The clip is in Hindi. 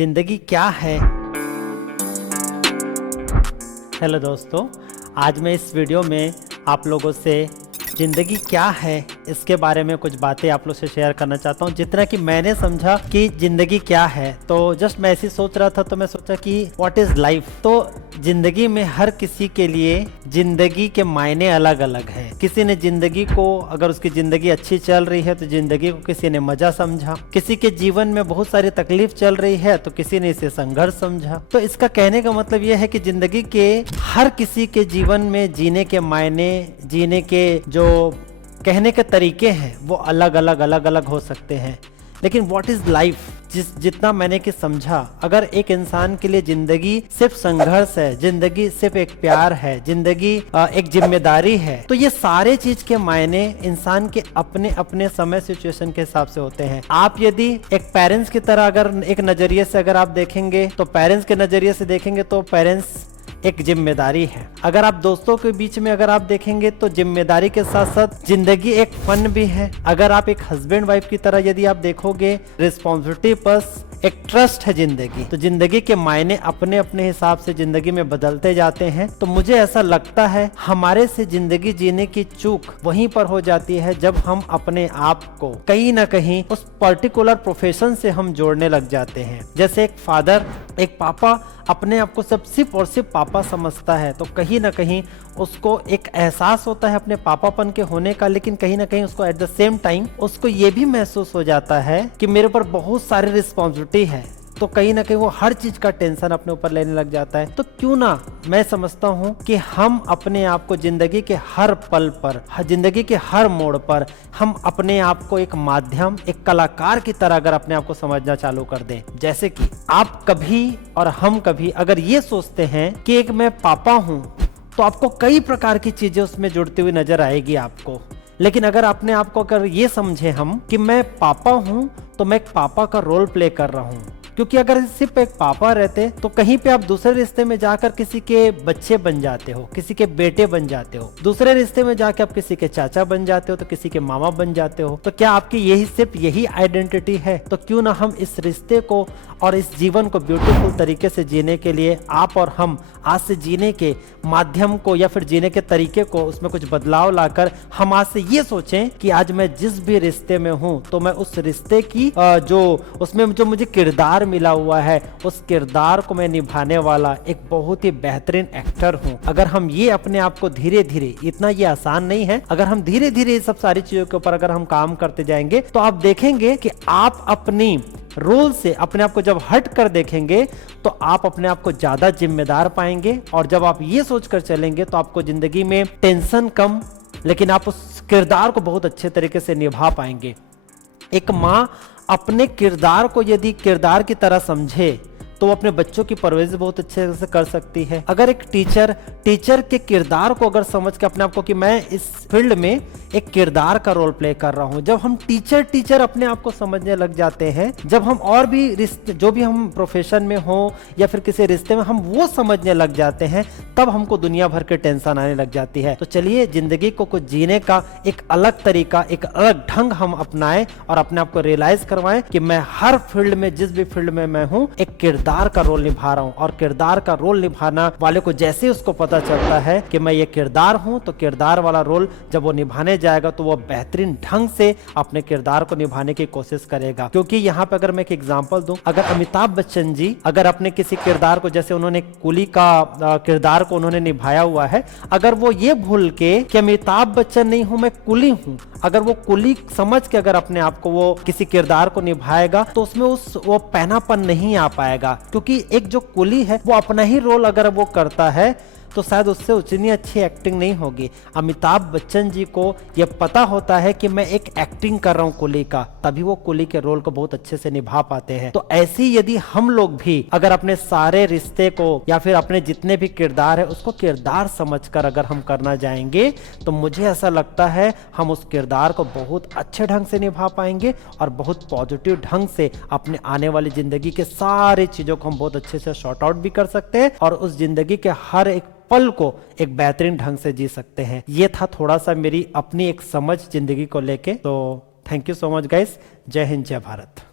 जिंदगी क्या है। हेलो दोस्तों, आज मैं इस वीडियो में आप लोगों से ज़िंदगी क्या है इसके बारे में कुछ बातें आप लोग से शेयर करना चाहता हूँ। जितना कि मैंने समझा कि ज़िंदगी क्या है, तो जस्ट मैं ऐसे ही सोच रहा था, तो मैं सोचा कि व्हाट इज़ लाइफ। तो ज़िंदगी में हर किसी के लिए ज़िंदगी के मायने अलग अलग हैं। किसी ने ज़िंदगी को, अगर उसकी ज़िंदगी अच्छी चल रही है तो ज़िंदगी को किसी ने मज़ा समझा। किसी के जीवन में बहुत सारी तकलीफ चल रही है तो किसी ने इसे संघर्ष समझा। तो इसका कहने का मतलब यह है कि ज़िंदगी के हर किसी के जीवन में जीने के मायने, जीने के जो कहने के तरीके हैं वो अलग अलग हो सकते हैं। लेकिन व्हाट इज लाइफ, जितना मैंने कि समझा, अगर एक इंसान के लिए जिंदगी सिर्फ संघर्ष है, जिंदगी सिर्फ एक प्यार है, जिंदगी एक जिम्मेदारी है, तो ये सारे चीज के मायने इंसान के अपने अपने समय सिचुएशन के हिसाब से होते हैं। आप यदि एक पेरेंट्स की तरह अगर एक नजरिए से अगर आप देखेंगे तो पेरेंट्स के नजरिए से देखेंगे तो पेरेंट्स एक जिम्मेदारी है। अगर आप दोस्तों के बीच में अगर आप देखेंगे तो जिम्मेदारी के साथ साथ जिंदगी एक फन भी है। अगर आप एक हस्बैंड वाइफ की तरह यदि आप देखोगे, रिस्पॉन्सिबिलिटी प्लस एक ट्रस्ट है जिंदगी। तो जिंदगी के मायने अपने अपने हिसाब से जिंदगी में बदलते जाते हैं। तो मुझे ऐसा लगता है हमारे से जिंदगी जीने की चूक वहीं पर हो जाती है जब हम अपने आप को कहीं ना कहीं उस पर्टिकुलर प्रोफेशन से हम जोड़ने लग जाते हैं। जैसे एक फादर, एक पापा अपने आप को सिर्फ और सिर्फ पापा समझता है, तो कहीं ना कहीं उसको एक एहसास होता है अपने पापापन के होने का, लेकिन कहीं ना कहीं उसको एट द सेम टाइम उसको ये भी महसूस हो जाता है कि मेरे ऊपर बहुत सारी रिस्पॉन्सिबिलिटी है। तो कहीं ना कहीं वो हर चीज का टेंशन अपने ऊपर लेने लग जाता है। तो क्यों ना, मैं समझता हूँ कि हम अपने आप को जिंदगी के हर पल पर, जिंदगी के हर मोड़ पर हम अपने आप को एक माध्यम, एक कलाकार की तरह अगर अपने आप को समझना चालू कर दें। जैसे कि आप कभी और हम कभी अगर ये सोचते हैं कि एक मैं पापा हूँ, तो आपको कई प्रकार की चीजें उसमें जुड़ती हुई नजर आएगी आपको। लेकिन अगर अपने आप को अगर ये समझे हम कि मैं पापा हूँ, तो मैं एक पापा का रोल प्ले कर रहा हूँ। क्योंकि अगर सिर्फ एक पापा रहते तो कहीं पे आप दूसरे रिश्ते में जाकर किसी के बच्चे बन जाते हो, किसी के बेटे बन जाते हो। दूसरे रिश्ते में जाकर आप किसी के चाचा बन जाते हो, तो किसी के मामा बन जाते हो। तो क्या आपकी यही सिर्फ यही आइडेंटिटी है? तो क्यों ना हम इस रिश्ते को और इस जीवन को ब्यूटीफुल तरीके से जीने के लिए आप और हम आज से जीने के माध्यम को या फिर जीने के तरीके को उसमें कुछ बदलाव लाकर हम आज से ये सोचें कि आज मैं जिस भी रिश्ते में हूँ तो मैं उस रिश्ते की उसमें जो मुझे किरदार मिला हुआ है, उस किरदार को मैं निभाने वाला एक बहुत ही बेहतरीन एक्टर हूँ। अगर हम ये अपने आप को धीरे धीरे, इतना ये आसान नहीं है, अगर हम धीरे धीरे ये सब सारी चीजों के ऊपर अगर हम काम करते जाएंगे तो आप देखेंगे कि आप अपनी रोल से अपने आप को जब हट कर देखेंगे तो आप अपने आप को ज्यादा जिम्मेदार पाएंगे। और जब आप ये सोचकर चलेंगे तो आपको जिंदगी में टेंशन कम, लेकिन आप उस किरदार को बहुत अच्छे तरीके से निभा पाएंगे। एक माँ अपने किरदार को यदि किरदार की तरह समझे तो वो अपने बच्चों की परवरिश बहुत अच्छे से कर सकती है। अगर एक टीचर के किरदार को अगर समझ के अपने आप को कि मैं इस फील्ड में एक किरदार का रोल प्ले कर रहा हूं, जब हम टीचर अपने आप को समझने लग जाते हैं, जब हम और भी रिश्ते, जो भी हम प्रोफेशन में हो या फिर किसी रिश्ते में हम वो समझने लग जाते हैं, तब हमको दुनिया भर के टेंशन आने लग जाती है। तो चलिए जिंदगी को कुछ जीने का एक अलग तरीका, एक अलग ढंग हम अपनाएं और अपने आप को रियलाइज करवाएं कि मैं हर फील्ड में, जिस भी फील्ड में मैं हूं, एक किरदार का रोल निभा रहा हूं। और किरदार का रोल निभाना वाले को जैसे उसको पता चलता है कि मैं ये किरदार हूं, तो किरदार वाला रोल जब वो निभाने जाएगा तो वो बेहतरीन ढंग से अपने किरदार को निभाने की कोशिश करेगा। क्योंकि यहाँ पे अगर मैं एक एग्जांपल दूं, अगर अमिताभ बच्चन जी अगर अपने किसी किरदार को, जैसे उन्होंने कुली का किरदार को उन्होंने निभाया हुआ है, अगर वो ये भूल के कि अमिताभ बच्चन नहीं हूं, मैं कुली हूं, अगर वो कुली समझ के अगर अपने आप को वो किसी किरदार को निभाएगा तो उसमें वो पैनापन नहीं आ पाएगा। क्योंकि एक जो कुली है वो अपना ही रोल अगर वो करता है तो शायद उससे उतनी अच्छी एक्टिंग नहीं होगी। अमिताभ बच्चन जी को यह पता होता है कि मैं एक एक्टिंग कर रहा हूं कुली का, तभी वो कुली के रोल को बहुत अच्छे से निभा पाते हैं। तो ऐसे ही यदि हम लोग भी अगर अपने सारे रिश्ते को या फिर अपने जितने भी किरदार है उसको किरदार समझकर अगर हम करना जाएंगे तो मुझे ऐसा लगता है हम उस किरदार को बहुत अच्छे ढंग से निभा पाएंगे और बहुत पॉजिटिव ढंग से अपने आने वाली जिंदगी के सारे चीजों को हम बहुत अच्छे से शॉर्ट आउट भी कर सकते हैं और उस जिंदगी के हर एक पल को एक बेहतरीन ढंग से जी सकते हैं। ये था थोड़ा सा मेरी अपनी एक समझ जिंदगी को लेके। तो thank you so much guys. जय हिंद, जय भारत।